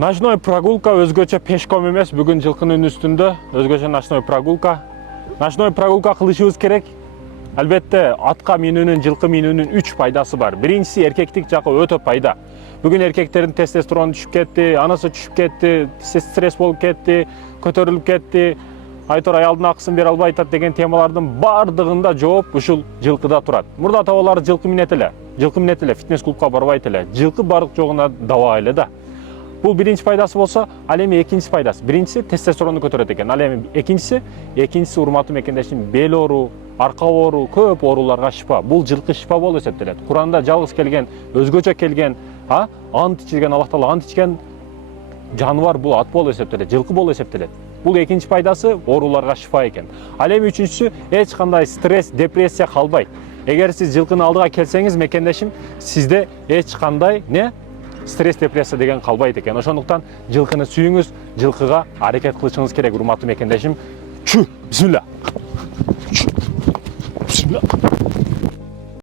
Ночной прогулка өзгөчө пешком эмес, бүгүн жылкынын үстүндө өзгөчө ночной прогулка. Ночной прогулка кылышыбыз керек. Албетте, атка минүүнүн, жылкы минүүнүн 3 пайдасы бар. Биринчиси эркектик жакы өтө пайда. Бүгүн эркектердин тестостерону түшүп кетти, анасы түшүп кетти, стресс болуп кетти, көтөрүлүп кетти, айтор аялдын акысын бере албай атат деген темалардын бардыгында жооп ушул жылкыда турат. Мурда табалары жылкы минет эле, фитнес клубка барбайт эле. Жылкы бардык жогуна дабай эле да. Бул биринчи пайдасы болсо, ал эми экинчи пайдасы. Биринчиси тестостеронду көтөрөт экен. Ал эми экинчиси урматтуу мекендешим, бел оору, арка оору, көп ооруларга шифа. Бул жылкы шифа болуп эсептелет. Куранда жалгыз келген, өзгөчө келген, ант ичирген, Аллах Таала ант ичкен жаныбар бул ат болуп эсептелет, жылкы болуп эсептелет. Бул экинчи пайдасы ооруларга шифа экен. Ал эми үчүнчүсү эч кандай стресс, депрессия калбайт. Эгер сиз жылкынын алдыга келсеңиз, мекендешим, сизде эч кандай стресс, депрессия деген калбайт экен. Ошондуктан жылкыны сүйүңүз, жылкыга аракет кылышыңыз керек, урматтуу мекендешим. Бисмилла.